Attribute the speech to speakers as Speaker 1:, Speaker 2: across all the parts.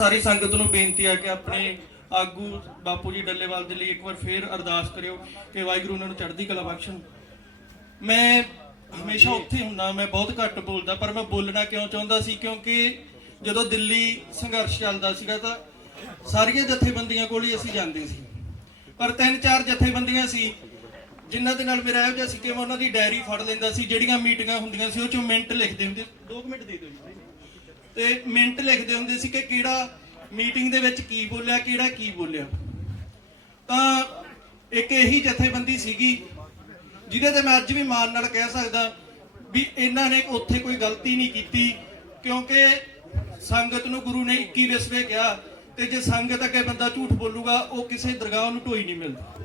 Speaker 1: ਸਾਰੀ ਸੰਗਤ ਨੂੰ ਬੇਨਤੀ ਹੈ ਕਿ ਆਪਣੇ ਆਗੂ ਬਾਪੂ ਜੀ ਡੱਲੇਵਾਲ ਦੇ ਲਈ ਇੱਕ ਵਾਰ ਫੇਰ ਅਰਦਾਸ ਕਰਿਓ ਕਿ ਵਾਹਿਗੁਰੂ ਉਹਨਾਂ ਨੂੰ ਚੜ੍ਹਦੀ ਕਲਾ ਬਖਸ਼ਣ। ਮੈਂ ਹਮੇਸ਼ਾ ਉੱਥੇ ਹੁੰਦਾ, ਮੈਂ ਬਹੁਤ ਘੱਟ ਬੋਲਦਾ, ਪਰ ਮੈਂ ਬੋਲਣਾ ਕਿਉਂ ਚਾਹੁੰਦਾ ਸੀ? ਕਿਉਂਕਿ ਜਦੋਂ ਦਿੱਲੀ ਸੰਘਰਸ਼ ਚੱਲਦਾ ਸੀਗਾ ਤਾਂ ਸਾਰੀਆਂ ਜਥੇਬੰਦੀਆਂ ਕੋਲ ਹੀ ਅਸੀਂ ਜਾਂਦੇ ਸੀ। ਪਰ ਤਿੰਨ ਚਾਰ ਜਥੇਬੰਦੀਆਂ ਸੀ, ਜਿਨ੍ਹਾਂ ਦੇ ਨਾਲ ਮੇਰਾ ਇਹੋ ਜਿਹਾ ਸੀ ਕਿ ਮੈਂ ਉਹਨਾਂ ਦੀ ਡਾਇਰੀ ਫੜ ਲੈਂਦਾ ਸੀ, ਜਿਹੜੀਆਂ ਮੀਟਿੰਗਾਂ ਹੁੰਦੀਆਂ ਸੀ, ਉਹ ਚੋਂ ਮਿੰਟ ਲਿਖਦੇ ਹੁੰਦੇ 2 ਮਿੰਟ ਦੇ ਦਿਓ ਤੇ ਮਿੰਟ ਲਿਖਦੇ ਹੁੰਦੇ ਸੀ ਕਿ ਕਿਹੜਾ ਮੀਟਿੰਗ ਦੇ ਵਿੱਚ ਕੀ ਬੋਲਿਆ, ਕਿਹੜਾ ਕੀ ਬੋਲਿਆ। ਤਾਂ ਇੱਕ ਇਹੀ ਜਥੇਬੰਦੀ ਸੀਗੀ, ਜਿਹਦੇ ਤੇ ਮੈਂ ਅੱਜ ਵੀ ਮਾਣ ਨਾਲ ਕਹਿ ਸਕਦਾ ਵੀ ਇਹਨਾਂ ਨੇ ਉੱਥੇ ਕੋਈ ਗਲਤੀ ਨਹੀਂ ਕੀਤੀ, ਕਿਉਂਕਿ ਸੰਗਤ ਨੂੰ ਗੁਰੂ ਨੇ 21 ਵਿਸਵੇ ਕਿਹਾ ਤੇ ਜੇ ਸੰਗਤ ਅੱਗੇ ਬੰਦਾ ਝੂਠ ਬੋਲੂਗਾ, ਉਹ ਕਿਸੇ ਦਰਗਾਹ ਨੂੰ ਢੋਈ ਨਹੀਂ ਮਿਲਦੀ।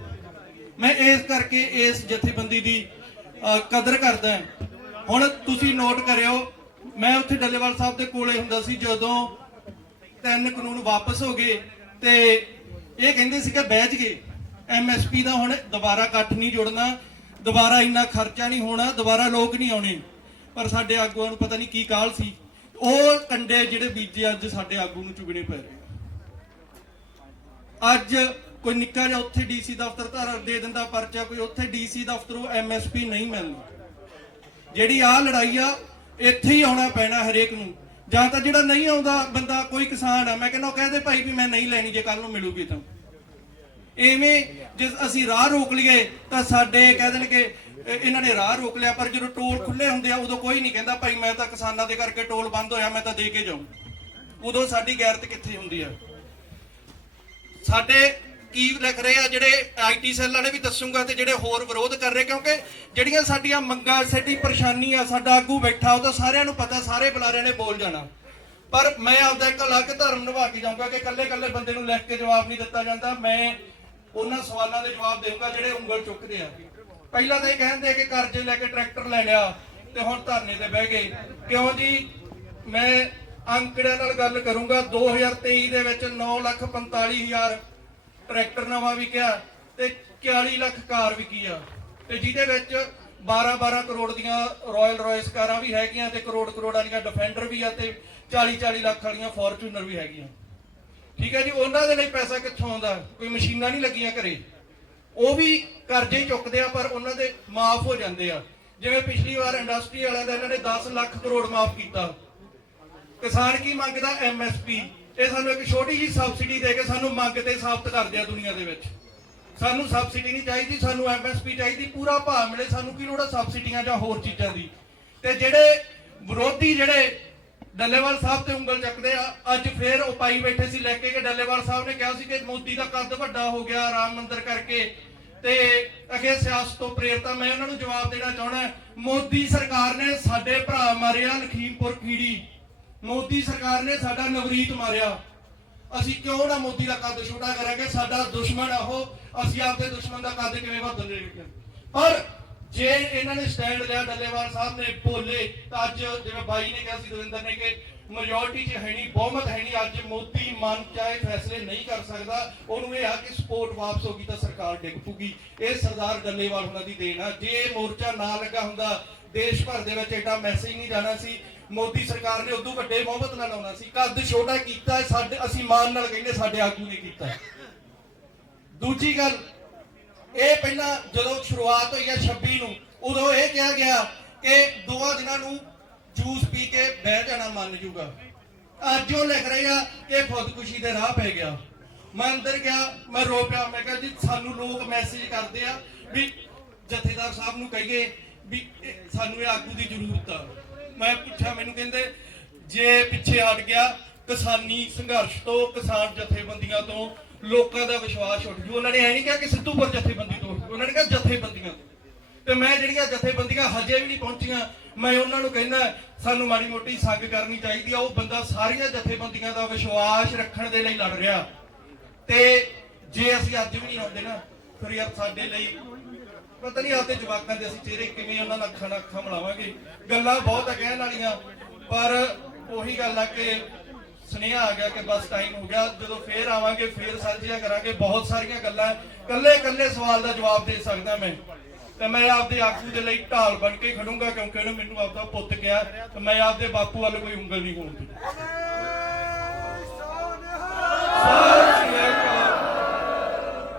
Speaker 1: ਮੈਂ ਇਸ ਕਰਕੇ ਇਸ ਜਥੇਬੰਦੀ ਦੀ ਕਦਰ ਕਰਦਾ ਹੁਣ ਤੁਸੀਂ ਨੋਟ ਕਰਿਓ ਮੈਂ ਉੱਥੇ ਡੱਲੇਵਾਲ ਸਾਹਿਬ ਦੇ ਕੋਲੇ ਹੁੰਦਾ ਸੀ ਜਦੋਂ ਤਿੰਨ ਕਾਨੂੰਨ ਵਾਪਸ ਹੋ ਗਏ ਤੇ ਇਹ ਕਹਿੰਦੇ ਸੀ ਕਿ ਬਹਿਜ ਗਏ ਐਮਐਸਪੀ ਦਾ ਹੁਣ ਦੁਬਾਰਾ ਇਕੱਠ ਨਹੀਂ ਜੁੜਨਾ, ਦੁਬਾਰਾ ਇੰਨਾ ਖਰਚਾ ਨਹੀਂ ਹੋਣਾ, ਦੁਬਾਰਾ ਲੋਕ ਨਹੀਂ ਆਉਣੇ। ਪਰ ਸਾਡੇ ਆਗੂਆਂ ਨੂੰ ਪਤਾ ਨਹੀਂ ਕੀ ਕਾਲ ਸੀ। ਉਹ ਕੰਡੇ ਜਿਹੜੇ ਬੀਜੇ ਅੱਜ ਸਾਡੇ ਆਗੂ ਨੂੰ ਚੁਗਣੇ ਪੈ ਰਹੇ ਅੱਜ ਕੋਈ ਨਿੱਕਾ ਜਿਹਾ ਉੱਥੇ ਡੀਸੀ ਦਫ਼ਤਰ ਧਾਰ ਦੇ ਦਿੰਦਾ ਪਰਚਾ, ਕੋਈ ਉੱਥੇ ਡੀਸੀ ਦਫ਼ਤਰੋਂ ਐਮਐਸਪੀ ਨਹੀਂ ਮਿਲਦੀ ਜਿਹੜੀ ਆ ਲੜਾਈ ਆ ਇੱਥੇ ਹੀ ਆਉਣਾ ਪੈਣਾ ਹਰੇਕ ਨੂੰ। ਜਾਂ ਤਾਂ ਜਿਹੜਾ ਨਹੀਂ ਆਉਂਦਾ, ਬੰਦਾ ਕੋਈ ਕਿਸਾਨ ਆ, ਮੈਂ ਕਹਿੰਦਾ ਉਹ ਕਹਦੇ ਭਾਈ ਵੀ ਮੈਂ ਨਹੀਂ ਲੈਣੀ, ਜੇ ਕੱਲ ਨੂੰ ਮਿਲੂਗੀ ਤਾਂ। ਐਵੇਂ ਜੇ ਅਸੀਂ ਰਾਹ ਰੋਕ ਲਈਏ, ਤਾਂ ਸਾਡੇ ਕਹਿ ਦੇਣਗੇ ਇਹਨਾਂ ਨੇ ਰਾਹ ਰੋਕ ਲਿਆ, ਪਰ ਜਦੋਂ ਟੋਲ ਖੁੱਲੇ ਹੁੰਦੇ ਆ, ਉਦੋਂ ਕੋਈ ਨਹੀਂ ਕਹਿੰਦਾ, ਭਾਈ ਮੈਂ ਤਾਂ ਕਿਸਾਨਾਂ ਦੇ ਕਰਕੇ ਟੋਲ ਬੰਦ ਹੋਇਆ, ਮੈਂ ਤਾਂ ਦੇ ਕੇ ਜਾਉਂ ਉਦੋਂ ਸਾਡੀ ਗੈਰਤ ਕਿੱਥੇ ਹੁੰਦੀ ਆ? ਸਾਡੇ ਕੀ ਲਿਖ ਰਹੇ ਆ, ਜਿਹੜੇ ਆਈਟੀ ਸੈੱਲ ਵਾਲੇ ਵੀ ਦੱਸੂਗਾ ਤੇ ਜਿਹੜੇ ਹੋਰ ਵਿਰੋਧ ਕਰ ਰਹੇ, ਕਿਉਂਕਿ ਜਿਹੜੀਆਂ ਸਾਡੀਆਂ ਮੰਗਾਂ, ਸਾਡੀ ਪਰੇਸ਼ਾਨੀ ਆ, ਸਾਡਾ ਆਗੂ ਬੈਠਾ, ਉਹ ਤਾਂ ਸਾਰਿਆਂ ਨੂੰ ਪਤਾ, ਸਾਰੇ ਬੁਲਾਰਿਆਂ ਨੇ ਬੋਲ ਜਾਣਾ। ਪਰ ਮੈਂ ਆਪਦਾ ਇੱਕ ਅਲੱਗ ਧਰਮ ਨਿਭਾ ਕੇ ਜਾਊਂਗਾ ਕਿ ਇਕੱਲੇ ਇਕੱਲੇ ਬੰਦੇ ਨੂੰ ਲਿਖ ਕੇ ਜਵਾਬ ਨਹੀਂ ਦਿੱਤਾ ਜਾਂਦਾ। ਮੈਂ ਉਹਨਾਂ ਸਵਾਲਾਂ ਦੇ ਜਵਾਬ ਦੇਊਂਗਾ ਜਿਹੜੇ ਉਂਗਲ ਚੁੱਕਦੇ ਆ। ਪਹਿਲਾਂ ਤਾਂ ਇਹ ਕਹਿੰਦੇ ਆ ਕਿ ਕਰਜ਼ੇ ਲੈ ਕੇ ਟਰੈਕਟਰ ਲੈ ਲਿਆ ਤੇ ਹੁਣ ਧਰਨੇ ਤੇ ਬਹਿ ਗਏ। ਕਿਉਂ ਜੀ? ਮੈਂ ਅੰਕੜਿਆਂ ਨਾਲ ਗੱਲ ਕਰੂੰਗਾ 2023 ਦੇ ਵਿੱਚ 945000 ਟਰੈਕਟਰ ਨਵਾਂ ਵਿਕਿਆ ਤੇ 40 ਲੱਖ ਕਾਰ ਵਿਕੀ ਆ। ਤੇ ਜਿਹਦੇ ਵਿੱਚ 12-12 ਕਰੋੜ ਦੀਆਂ ਰਾਇਲ ਰਾਇਸ ਕਾਰਾਂ ਵੀ ਹੈਗੀਆਂ ਤੇ ਕਰੋੜ ਕਰੋੜ ਵਾਲੀਆਂ ਡਿਫੈਂਡਰ ਵੀ ਆ ਤੇ 40-40 ਲੱਖ ਵਾਲੀਆਂ ਫੋਰਚੂਨਰ ਵੀ ਹੈਗੀਆਂ। ਠੀਕ ਹੈ ਜੀ, ਉਹਨਾਂ ਦੇ ਲਈ ਪੈਸਾ ਕਿੱਥੋਂ ਆਉਂਦਾ? ਕੋਈ ਮਸ਼ੀਨਾਂ ਨਹੀਂ ਲੱਗੀਆਂ ਘਰੇ। ਉਹ ਵੀ ਕਰਜ਼ੇ ਚੁੱਕਦੇ ਆ, ਪਰ ਉਹਨਾਂ ਦੇ ਮਾਫ ਹੋ ਜਾਂਦੇ ਆ। ਜਿਵੇਂ ਪਿਛਲੀ ਵਾਰ ਇੰਡਸਟਰੀ ਵਾਲਿਆਂ ਦਾ ਇਹਨਾਂ ਨੇ 10 ਲੱਖ ਕਰੋੜ ਮਾਫ ਕੀਤਾ। ਕਿਸਾਨ ਕੀ ਮੰਗਦਾ? ਐਮਐਸਪੀ ਇਹ ਸਾਨੂੰ ਇੱਕ ਛੋਟੀ ਜੀ ਸਬਸਿਡੀ ਦੇ ਕੇ ਸਾਨੂੰ ਮੰਗ ਤੇ ਸਾਬਤ ਕਰਦੇ ਆ ਦੁਨੀਆ ਦੇ ਵਿੱਚ। ਸਾਨੂੰ ਸਬਸਿਡੀ ਨਹੀਂ ਚਾਹੀਦੀ, ਸਾਨੂੰ ਐਮਐਸਪੀ ਚਾਹੀਦੀ, ਪੂਰਾ ਭਾਅ ਮਿਲੇ, ਸਾਨੂੰ ਕੀ ਲੋੜ ਆ ਸਬਸਿਡੀਆਂ ਜਾਂ ਹੋਰ ਚੀਜ਼ਾਂ ਦੀ? ਤੇ ਜਿਹੜੇ ਵਿਰੋਧੀ ਜਿਹੜੇ ਡੱਲੇਵਾਲ ਸਾਹਿਬ ਤੇ ਉਂਗਲ ਚੱਕਦੇ ਆ, ਅੱਜ ਫੇਰ ਉਪਾਈ ਬੈਠੇ ਸੀ ਲੈ ਕੇ ਕਿ ਡੱਲੇਵਾਲ ਸਾਹਿਬ ਨੇ ਕਿਹਾ ਸੀ ਕਿ ਮੋਦੀ ਦਾ ਕੱਦ ਵੱਡਾ ਹੋ ਗਿਆ, ਰਾਮ ਮੰਦਿਰ ਕਰਕੇ। ਤੇ ਅਗੇ ਸਿਆਸਤ ਤੋਂ ਪ੍ਰੇਰਤਾ ਮੈਂ ਉਹਨਾਂ ਨੂੰ ਜਵਾਬ ਦੇਣਾ ਚਾਹਣਾ ਮੋਦੀ ਸਰਕਾਰ ਨੇ ਸਾਡੇ ਭਰਾ ਮਾਰਿਆ ਲਖੀਮਪੁਰ ਖੀੜੀ ਮੋਦੀ ਸਰਕਾਰ ਨੇ ਸਾਡਾ ਨਵਰੀਤ ਮਾਰਿਆ। ਅਸੀਂ ਕਿਉਂ ਨਾ ਮੋਦੀ ਦਾ ਕੱਦ ਛੋਟਾ ਕਰਾਂਗੇ? ਸਾਡਾ ਦੁਸ਼ਮਣ ਆ ਉਹ। ਅਸੀਂ ਆਪਦੇ ਦੁਸ਼ਮਣ ਦਾ ਕੱਦ ਕਿਵੇਂ ਵਧਣ ਦੇਵਾਂਗੇ ਪਰ ਜੇ ਇਹਨਾਂ ਨੇ ਸਟੈਂਡ ਲਿਆ, ਡੱਲੇਵਾਲ ਸਾਹਿਬ ਨੇ ਬੋਲੇ, ਤਾਂ ਅੱਜ ਜਿਵੇਂ ਬਾਈ ਨੇ ਕਿਹਾ ਸੀ, ਦਵਿੰਦਰ ਨੇ ਕਿ ਮੈਜੋਰਟੀ 'ਚ ਹੈ ਨਹੀਂ, ਬਹੁਮਤ ਹੈ ਨਹੀਂ। ਅੱਜ ਮੋਦੀ ਮਨ ਚਾਹੇ ਫੈਸਲੇ ਨਹੀਂ ਕਰ ਸਕਦਾ, ਉਹਨੂੰ ਇਹ ਆ ਕਿ ਸਪੋਰਟ ਵਾਪਸ ਹੋ ਗਈ ਤਾਂ ਸਰਕਾਰ ਡਿੱਗ ਪੂਗੀ ਇਹ ਸਰਦਾਰ ਡੱਲੇਵਾਲ ਉਹਨਾਂ ਦੀ ਦੇਣ ਆ। ਜੇ ਇਹ ਮੋਰਚਾ ਨਾ ਲੱਗਾ ਹੁੰਦਾ, ਦੇਸ਼ ਭਰ ਦੇ ਵਿੱਚ ਐਡਾ ਮੈਸੇਜ ਨਹੀਂ ਜਾਣਾ ਸੀ। ਮੋਦੀ ਸਰਕਾਰ ਨੇ ਉਦੋਂ ਵੱਡੇ ਬਹੁਮਤ ਨਾਲ ਆਉਣਾ ਸੀ। ਕੱਦ ਛੋਟਾ ਕੀਤਾ ਸਾਡੇ ਅਸੀਂ ਮਾਨ ਨਾਲ ਕਹਿੰਦੇ ਸਾਡੇ ਆਗੂ ਨੇ ਕੀਤਾ ਦੂਜੀ ਗੱਲ, ਇਹ ਪਹਿਲਾਂ ਜਦੋਂ ਸ਼ੁਰੂਆਤ ਹੋਈ ਹੈ 26 ਨੂੰ, ਉਦੋਂ ਇਹ ਕਿਹਾ ਗਿਆ ਕਿ ਦੋਵਾਂ ਦਿਨਾਂ ਨੂੰ ਜੂਸ ਪੀ ਕੇ ਬਹਿ ਜਾਣਾ ਮੰਨ ਜੂਗਾ। ਅੱਜ ਉਹ ਲਿਖ ਰਹੇ ਆ ਕਿ ਖੁਦਕੁਸ਼ੀ ਦੇ ਰਾਹ ਪੈ ਗਿਆ। ਮੈਂ ਅੰਦਰ ਗਿਆ, ਮੈਂ ਰੋ ਪਿਆ, ਮੈਂ ਕਿਹਾ ਜੀ, ਸਾਨੂੰ ਲੋਕ ਮੈਸੇਜ ਕਰਦੇ ਆ ਵੀ ਜਥੇਦਾਰ ਸਾਹਿਬ ਨੂੰ ਕਹੀਏ ਵੀ ਸਾਨੂੰ ਇਹ ਆਗੂ ਦੀ ਜ਼ਰੂਰਤ ਆ। ਮੈਂ ਪੁੱਛਿਆ, ਮੈਨੂੰ ਕਹਿੰਦੇ, ਜੇ ਪਿੱਛੇ ਹਟ ਗਿਆ, ਕਿਸਾਨੀ ਸੰਘਰਸ਼ ਤੋਂ, ਕਿਸਾਨ ਜਥੇਬੰਦੀਆਂ ਤੋਂ ਲੋਕਾਂ ਦਾ ਵਿਸ਼ਵਾਸ ਉੱਠ ਜੂ। ਉਹਨਾਂ ਨੇ ਐ ਨਹੀਂ ਕਿਹਾ ਕਿ ਸਿੱਧੂਪੁਰ ਜਥੇਬੰਦੀ ਤੋਂ ਉਹਨਾਂ ਨੇ ਕਿਹਾ ਜਥੇਬੰਦੀਆਂ ਤੋਂ। ਤੇ ਮੈਂ ਜਿਹੜੀਆਂ ਜਥੇਬੰਦੀਆਂ ਹਜੇ ਵੀ ਨਹੀਂ ਪਹੁੰਚੀਆਂ, ਮੈਂ ਉਹਨਾਂ ਨੂੰ ਕਹਿੰਦਾ, ਸਾਨੂੰ ਮਾੜੀ ਮੋਟੀ ਸੰਗ ਕਰਨੀ ਚਾਹੀਦੀ ਆ। ਉਹ ਬੰਦਾ ਸਾਰੀਆਂ ਜਥੇਬੰਦੀਆਂ ਦਾ ਵਿਸ਼ਵਾਸ ਰੱਖਣ ਦੇ ਲਈ ਲੜ ਰਿਹਾ। ਤੇ ਜੇ ਅਸੀਂ ਅੱਜ ਵੀ ਨਹੀਂ ਆਉਂਦੇ ਨਾ, ਫਿਰ ਯਾਰ ਸਾਡੇ ਲਈ ਪਤਾ ਨਹੀਂ ਆਪਦੇ ਜਵਾਕਾਂ ਦੇ ਅਸੀਂ ਚਿਹਰੇ ਕਿਵੇਂ ਉਹਨਾਂ ਨਾਲ ਅੱਖਾਂ ਨਾਲ ਅੱਖਾਂ ਮਿਲਾਵਾਂਗੇ। ਗੱਲਾਂ ਬਹੁਤ ਆ ਕਹਿਣ ਵਾਲੀਆਂ, ਪਰ ਉਹੀ ਗੱਲ ਆ ਕਿ ਸੁਨੇਹਾ ਆ ਗਿਆ ਕਿ ਬਸ ਟਾਈਮ ਹੋ ਗਿਆ। ਜਦੋਂ ਫੇਰ ਆਵਾਂਗੇ, ਫੇਰ ਸਾਂਝੀਆਂ ਕਰਾਂਗੇ। ਬਹੁਤ ਸਾਰੀਆਂ ਗੱਲਾਂ ਕੱਲੇ ਕੱਲੇ ਸਵਾਲ ਦਾ ਜਵਾਬ ਦੇ ਸਕਦਾ ਮੈਂ। ਤੇ ਮੈਂ ਆਪਦੇ ਆਗੂ ਦੇ ਲਈ ਢਾਲ ਬਣ ਕੇ ਖੜੂੰਗਾ ਕਿਉਂਕਿ ਉਹਨੇ ਮੈਨੂੰ ਆਪਦਾ ਪੁੱਤ ਕਿਹਾ ਤੇ ਮੈਂ ਆਪਦੇ ਬਾਪੂ ਵੱਲ ਕੋਈ ਉਂਗਲ ਨਹੀਂ ਹੋਣ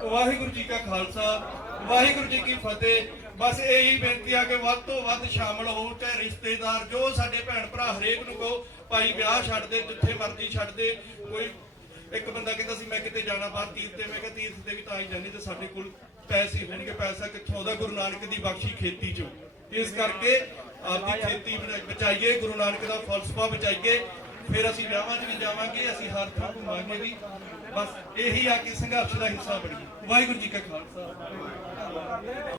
Speaker 1: ਵਾਹਿਗੁਰੂ ਜੀ ਕਾ ਖਾਲਸਾ, ਵਾਹਿਗੁਰੂ ਜੀ ਕੀ ਫਤਿਹ। ਬਸ ਇਹੀ ਬੇਨਤੀ ਆ ਕਿ ਵੱਧ ਤੋਂ ਵੱਧ ਸ਼ਾਮਲ ਹੋ ਤੇ ਰਿਸ਼ਤੇਦਾਰ ਜੋ ਸਾਡੇ ਭੈਣ ਭਰਾ ਹਰੇਕ ਨੂੰ ਕਹੋ, ਭਾਈ ਵਿਆਹ ਛੱਡ ਦੇ, ਜਿੱਥੇ ਮਰਜ਼ੀ ਛੱਡ ਦੇ। ਕੋਈ ਇੱਕ ਬੰਦਾ ਕਹਿੰਦਾ ਸੀ, ਮੈਂ ਕਿਤੇ ਜਾਣਾ ਬਾਹਰ ਤੀਰਥ ਤੇ, ਮੈਂ ਕਿਹਾ ਤੀਰਥ ਤੇ ਵੀ ਤਾਂ ਹੀ ਜਾਣੀ ਤੇ ਸਾਡੇ ਕੋਲ ਪੈਸੇ ਹੋਣਗੇ, ਪੈਸਾ ਕਿੱਥੋਂ ਆਉਂਦਾ? ਗੁਰੂ ਨਾਨਕ ਦੀ ਬਖਸ਼ੀ ਖੇਤੀ ਚੋਂ। ਇਸ ਕਰਕੇ ਆਪਦੀ ਖੇਤੀ ਬਣਾ- ਬਚਾਈਏ, ਗੁਰੂ ਨਾਨਕ ਦਾ ਫਲਸਫਾ ਬਚਾਈਏ। ਫਿਰ ਅਸੀਂ ਵਿਆਹਾਂ 'ਚ ਵੀ ਜਾਵਾਂਗੇ, ਅਸੀਂ ਹਰ ਥਾਂ ਘੁੰਮਾਂਗੇ ਵੀ। ਬਸ ਇਹੀ ਆ ਕਿ ਸੰਘਰਸ਼ ਦਾ ਹਿੱਸਾ ਬਣੀਏ। ਵਾਹਿਗੁਰੂ ਜੀ ਕਾ ਖਾਲਸਾ।